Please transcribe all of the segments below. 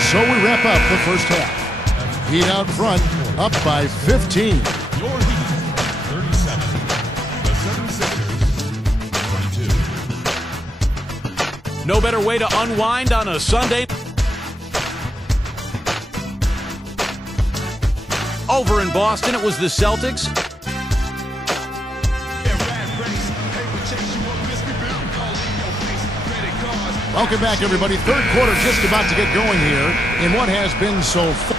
And so we wrap up the first half. Heat out front, up by 15. Your Heat, 37. The 76ers, 22. No better way to unwind on a Sunday. Over in Boston, it was the Celtics. Welcome back, everybody. Third quarter just about to get going here in what has been so fun.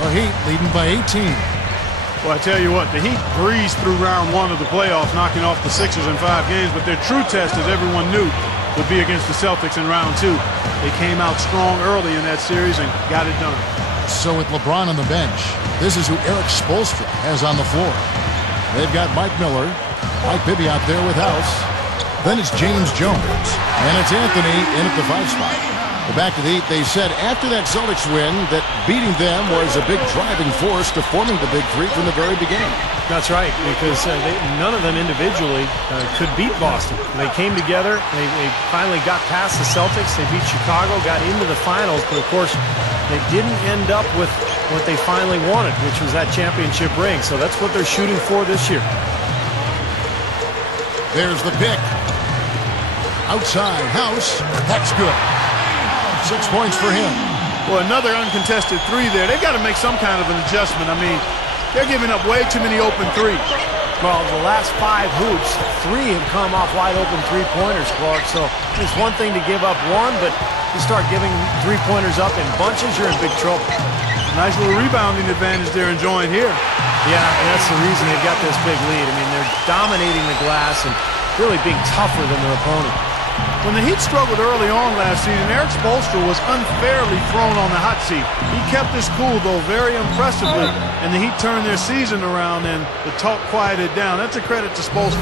The Heat leading by 18. Well, I tell you what, the Heat breezed through round one of the playoffs, knocking off the Sixers in 5 games, but their true test, as everyone knew, would be against the Celtics in round 2. They came out strong early in that series and got it done. So with LeBron on the bench, this is who Erik Spoelstra has on the floor. They've got Mike Miller, Mike Bibby out there with House. Then it's James Jones, and it's Anthony in at the 5 spot. Back to the Heat, they said after that Celtics win that beating them was a big driving force to forming the Big Three from the very beginning. That's right, because none of them individually could beat Boston. They came together, they finally got past the Celtics, they beat Chicago, got into the finals, but of course they didn't end up with what they finally wanted, which was that championship ring. So that's what they're shooting for this year. There's the pick. Outside, House, that's good. 6 points for him. Well, another uncontested 3 there. They've got to make some kind of an adjustment. I mean, they're giving up way too many open 3s. Well, the last 5 hoops, 3 have come off wide open 3-pointers, Clark. So it's one thing to give up 1, but you start giving 3-pointers up in bunches, you're in big trouble. Nice little rebounding advantage they're enjoying here. Yeah, and that's the reason they've got this big lead. I mean, they're dominating the glass and really being tougher than their opponent. When the Heat struggled early on last season, Erik Spoelstra was unfairly thrown on the hot seat. He kept his cool, though, very impressively, and the Heat turned their season around, and the talk quieted down. That's a credit to Spoelstra.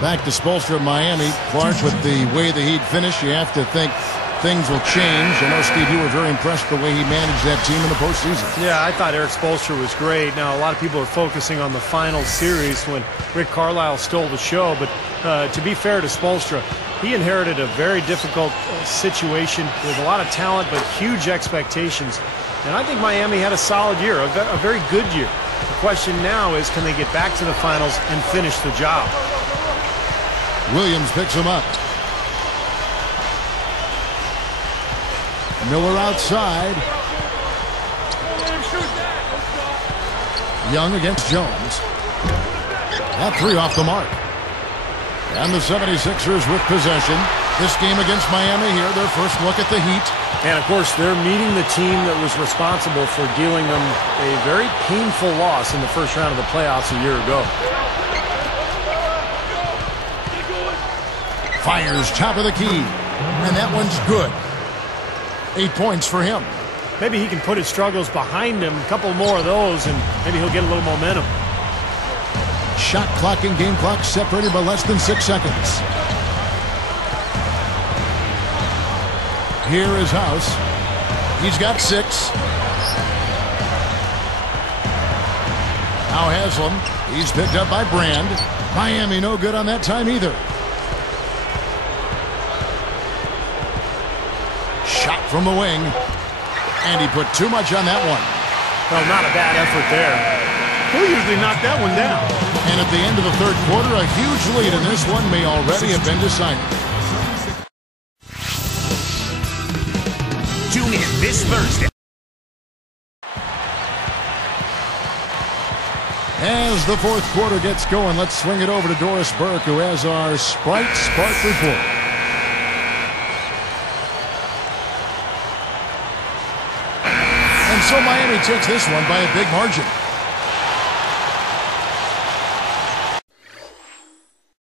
Back to Spoelstra, Miami. Clark, with the way the Heat finished, you have to think things will change. I know, Steve, you were very impressed with the way he managed that team in the postseason. Yeah, I thought Erik Spoelstra was great. Now, a lot of people are focusing on the final series when Rick Carlisle stole the show, but to be fair to Spoelstra, he inherited a very difficult situation with a lot of talent but huge expectations. And I think Miami had a solid year, a very good year. The question now is, can they get back to the finals and finish the job? Williams picks him up. Miller outside. Young against Jones. That 3 off the mark. And the 76ers with possession. This game against Miami here, their first look at the Heat. And, of course, they're meeting the team that was responsible for dealing them a very painful loss in the first round of the playoffs a year ago. Fires top of the key. And that one's good. 8 points for him. Maybe he can put his struggles behind him, a couple more of those, and maybe he'll get a little momentum. Shot clock and game clock separated by less than 6 seconds. Here is House. He's got 6. Now Haslam. He's picked up by Brand. Miami no good on that time either. Shot from the wing. And he put too much on that one. Well, not a bad effort there. He'll usually knock that one down. And at the end of the third quarter, a huge lead in this one may already have been decided. Tune in this Thursday. As the fourth quarter gets going, let's swing it over to Doris Burke, who has our Sprite Spark report. And so Miami takes this one by a big margin.